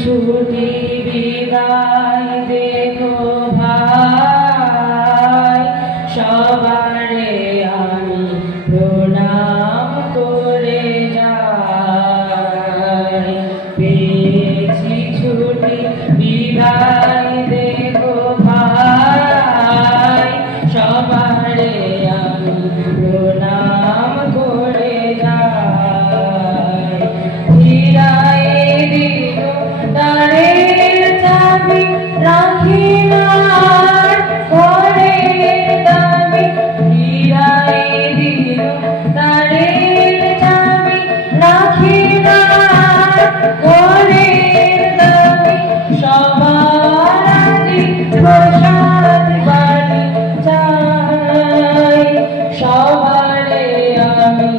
ছুটি বিদায় দেখো ভাই, সবারে আমি প্রণাম করে যাই। পেয়েছি ছুটি বিদায় দেখো ভাই, সবারে আমি প্রণাম করে যাই। ফিরায়ে দিল দ্বারের চাবি, রাখি না আর ঘরের দাবি। ফিরায়ে দিল দ্বারের চাবি, রাখি না আর ঘরের দাবি। সবার আজি প্রসাদ বাড়ি চাই, সবারে আমি